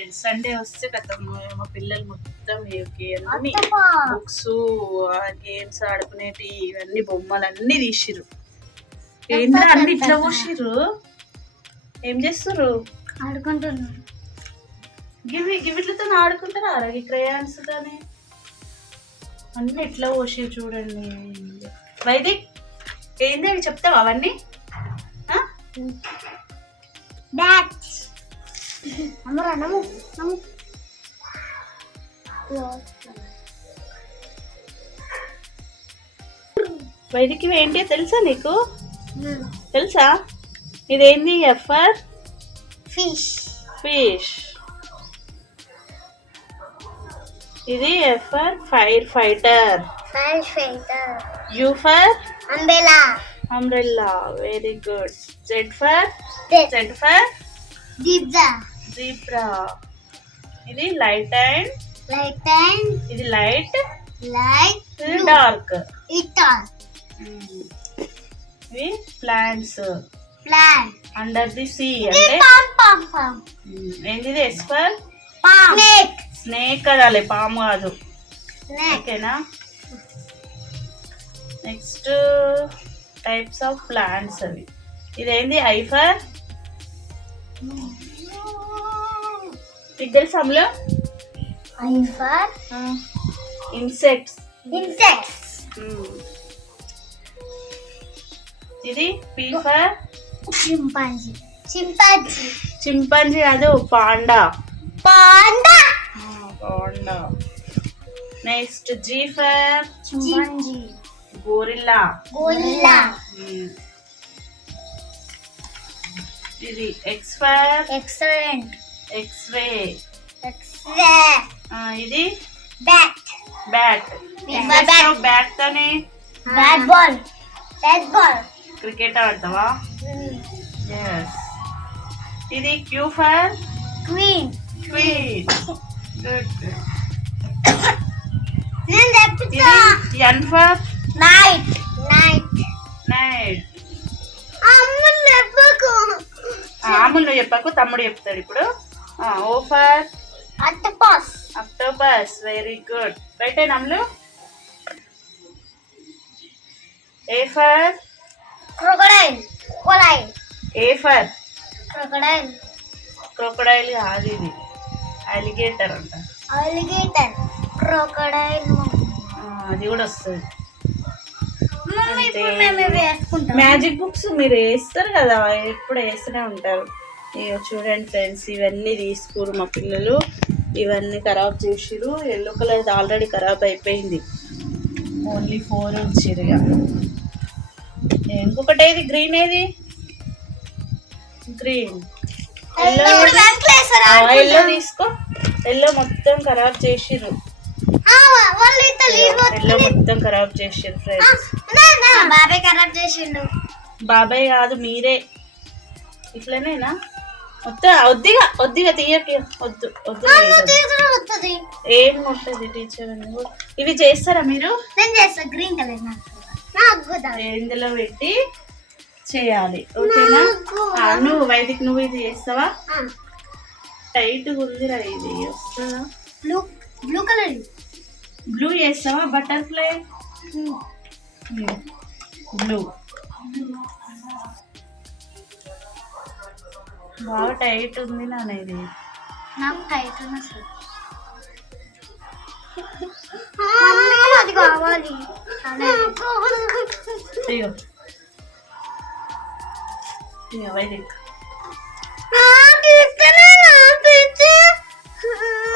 Friends. Sunday వస్తే కథం మా పిల్లలు మొత్తం అన్ని బుక్స్, గేమ్స్ ఆడుకునేటి ఇవన్నీ బొమ్మలు అన్ని తీసిర్రు. ఏంద్రా అన్ని ఇట్లా పోసిర్రు? ఏం చేస్తుర్రు? ఆడుకుంటున్నారు. గివిట్లతో ఆడుకుంటారా? ఈ క్రయాన్స్ తోనే అన్ని ఎట్లా పోసిర్రు చూడండి. వైదిక్ ఏంది అవి చెప్తావా అవన్నీ? వైదిక్ ఏంటి తెలుసా నీకు? తెలుసా? ఇదేంది? F for fish. ఫిష్. ఇది F for fire fighter. U for umbrella. Umbrella. Very good. Z for zebra. ఇది లైట్ అండ్ ఇది లైట్ డార్క్. ఇవి ప్లాంట్స్. అండర్ ది సీ అంటే ఏంటిది? ఎస్ ఫర్ స్నేక్ కదాలే, పాము కాదు. ఓకేనా? నెక్స్ట్ టైప్స్ ఆఫ్ ప్లాంట్స్ అవి. ఇదేంది? ఐ ఫర్ తెలుసా అమ్ములు? ఇన్సెక్ట్స్. ఇది పీ ఫర్ చింపాంజీ కాదు, panda. Next G for gorilla. ఇది ఎక్స్ ఫర్ ఎక్స్రే. ఇది బ్యాట్. బ్యాట్ తోనే క్రికెట్ ఆడతావా? ఎస్. ఇది క్యూ ఫర్ క్వీన్. గుడ్. ఇది ఎన్ ఫర్ నైట్. అమ్ములు నువ్వు చెప్పకు, తమ్ముడు చెప్తాడు ఇప్పుడు. O for octopus. Very good. Right అయిన అమ్ములు. ఏ ఫర్ క్రొకడైల్ కాదు, ఇది అలిగేటర్ అంట. అది కూడా వస్తుంది. మ్యాజిక్ బుక్స్ మీరు వేస్తారు కదా, ఎప్పుడు వేస్తూనే ఉంటారు. ఇక చూడండి ఫ్రెండ్స్, ఇవన్నీ తీసుకురు మా పిల్లలు. ఇవన్నీ ఖరాబ్ చేసిరు. ఎల్లో కలర్ ఆల్రెడీ ఖరాబ్ అయిపోయింది. ఓన్లీ 4 ఉంచిరు. ఇక ఇంకొకటి ఏది? గ్రీన్. ఏది? గ్రీన్. ఎల్లో తీసుకో. ఎల్లో మొత్తం ఖరాబ్ చేసిర్రు. ఎల్లో మొత్తం ఖరాబ్ చేసిర్రు ఫ్రెండ్స్. బాబాయ్ ఖరాబ్ చేసిండు. బాబాయ్ కాదు, మీరే. ఇట్లనేనా? మొత్తం వద్దిగా తీయకి. వద్దు ఏం ఉంటుంది టీచర్. ఇవి చేస్తారా మీరు? గ్రీన్ కలర్ ఇందులో పెట్టి చేయాలి. ఓకేనా? నువ్వు వైదిక్ నువ్వు ఇది చేస్తావా? టైట్ ఉందిరా. ఇది వస్తుందా? Blue colour. బ్లూ చేస్తావా? Butterfly blue. బాగా టైట్ ఉంది నాన్న. ఇది నాకు టైట్ అది కావాలి. వైదిక్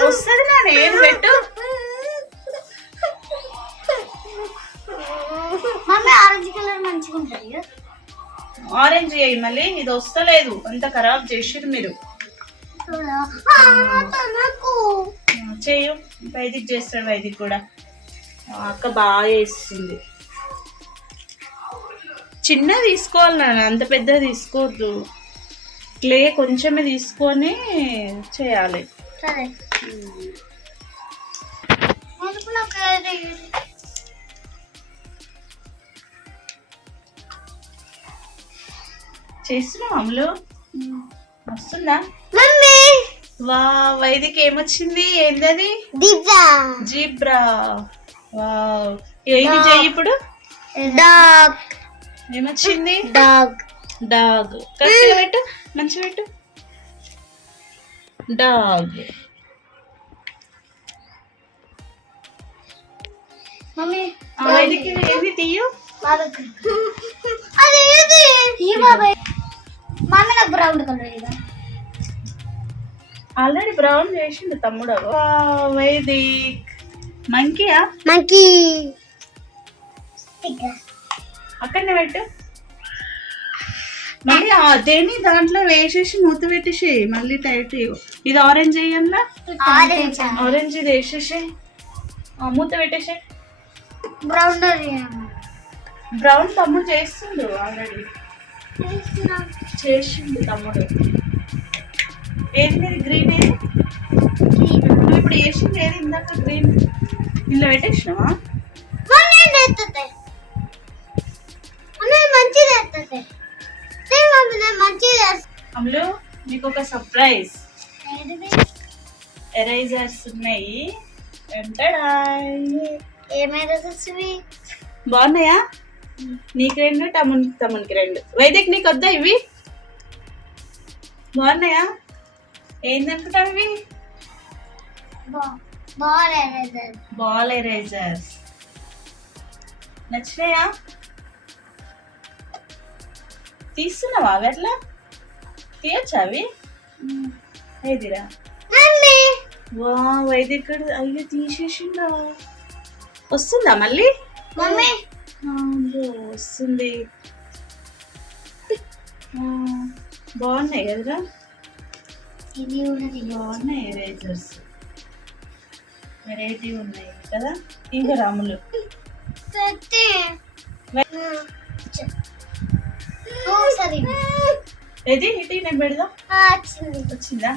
వస్తుంది నా. నేను పెట్టు. ఆరెంజ్ కలర్ మంచిగా ఉంటుంది. ఆరెంజ్ అయ్యి మళ్ళీ ఇది వస్తలేదు. అంత ఖరాబ్ చేసిరు మీరు. చేయు. వైదిక్ చేస్తాడు. వైదిక్ కూడా అక్క బాగా చేస్తుంది. చిన్న తీసుకోవాలి నాన్న, అంత పెద్ద తీసుకోవద్దు. క్లే కొంచెమే తీసుకొని చేయాలి. చేస్తున్నావు అమ్ములు? వస్తుందా? వా వైదికి ఏమొచ్చింది? ఏంటది? దిబ్బా జీబ్రా. వావ్. ఇది చెయ్యి ఇప్పుడు. డాగ్ ఏమొచ్చింది? Dog dog. కరెక్ట్గా పెట్టు, మంచి పెట్టు. డాగ్. మమ్మీ వైదికి ఏంది తీయు? అది ఏది ఈ బాబాయ్ మమ్మీ నాకు బ్రౌన్ కలర్ ఇదా ఆల్రెడీ బ్రౌన్ చేసిండు తమ్ముడు. వైదిక్ మంకీయా? మంకీ అక్కడనే పెట్టు. మళ్ళీ అదేని దాంట్లో వేసేసి మూత పెట్టేసి మళ్ళీ టైట్. ఇది ఆరెంజ్ వేయన్నా? ఆరెంజ్ ఇది వేసేసి మూత పెట్టేసి. బ్రౌన్ బ్రౌన్ తమ్ముడు చేస్తుండు ఆల్రెడీ. చేసిండు తమ్ముడు. ఏది మీరు గ్రీన్ ఏది? నువ్వు ఇప్పుడు వేసింది ఏది ఇందాక గ్రీన్? ఇందులో పెట్టేసినావా? అమ్ములు మీకు ఒక సర్ప్రైజ్. ఎరైజర్స్ ఉన్నాయి. బాగున్నాయా? నీకు 2, తమ్మునికి 2. వైదిక్ నీకు వద్దా ఇవి? బాగున్నాయా? ఏందనుకుంటావు ఇవి? Ball erasers. నచ్చినాయా? తీస్తున్నావా అవి? అట్లా తీయచ్చా అవి? ఏదిరా? వా వైదిక్ అయ్యో తీసేసిందా? వస్తుందా మళ్ళీ? వస్తుంది. బాగున్నాయి కదరా? బాగున్నాయి ఎరేజర్స్. వెరైటీ ఉన్నాయి కదా. ఇంకా రాములు ఏది ఇటు నేను పెడదాం. వచ్చిందా?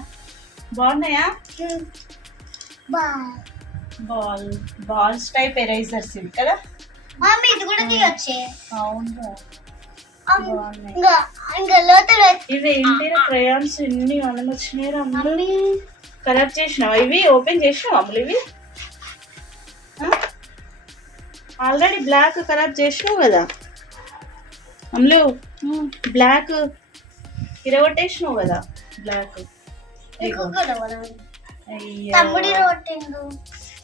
బాగున్నాయా? బాల్స్ టైప్ ఎరేజర్స్ ఇవి కదా. ఇది కూడా తీయొచ్చే. అవును. ఇవి ఏంటి క్రయాన్స్ ఎన్ని మనం వచ్చినాయి అమ్ములు? కలర్ చేసినావా? ఇవి ఓపెన్ చేసినావా అమ్ములు? ఇవి ఆల్రెడీ బ్లాక్ కలర్ చేసినావు కదా అమ్ములు. బ్లాక్ ఇరగొట్టేసినావు కదా బ్లాక్.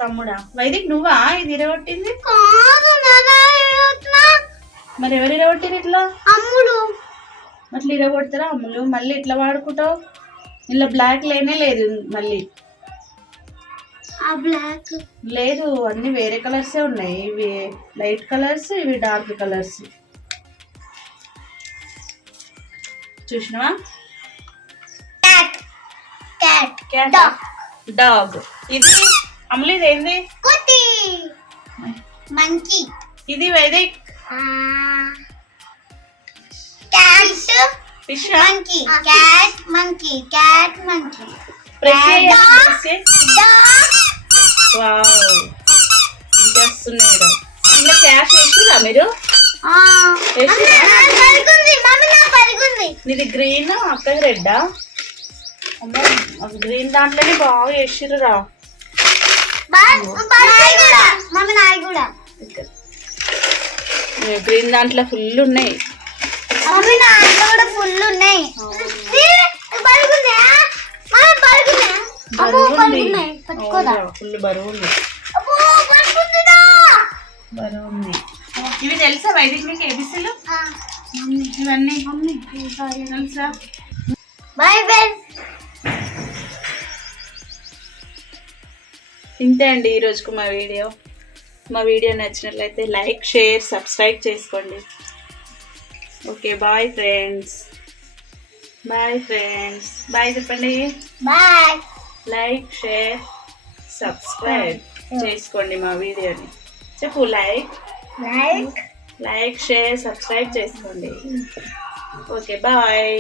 తమ్ముడా? వైదిక్ నువ్వా ఇది ఇరగొట్టింది? మరి ఎవరు ఇరగొట్టిరు ఇట్లా? అమ్ముడు. అట్లా ఇరగొడతారా అమ్ములు? మళ్ళీ ఇట్లా వాడుకుంటావు? ఇలా బ్లాక్ లేనే లేదు మళ్ళీ. బ్లాక్ లేదు, అన్ని వేరే కలర్సే ఉన్నాయి. ఇవి లైట్ కలర్స్, ఇవి డార్క్ కలర్స్. చూసినావా? డాగ్. ఇది అమ్ములు ఇది ఏంది? మంకీ. ఇది Vaidik fish. Monkey cat monkey cat monkey. చేస్తున్నాయి. ఇలా క్యాష్ వేసిరా మీరు? ఇది గ్రీన్, అక్కడ రెడ్డా? గ్రీన్ దాంట్లోనే బాగా వేసిర్రురా. గ్రీన్ దాంట్లో ఫుల్ ఉన్నాయి. ఫుల్ ఉన్నాయి. ఫుల్ బరువు ఉంది. బరువు ఉంది. ఇవి తెలుసా వైదిక్ మీకు ఏబిసిలు? ఇవన్నీ తెలుసా? Bye friends. ఇంతే అండి ఈరోజుకు మా వీడియో. మా వీడియో నచ్చినట్లయితే లైక్, షేర్, సబ్స్క్రైబ్ చేసుకోండి. Okay bye friends. Bye friends. Bye చెప్పండి. బాయ్. లైక్, షేర్, సబ్స్క్రైబ్ చేసుకోండి మా వీడియోని. చెప్పు. లైక్, షేర్, సబ్స్క్రైబ్ చేసుకోండి. Okay bye.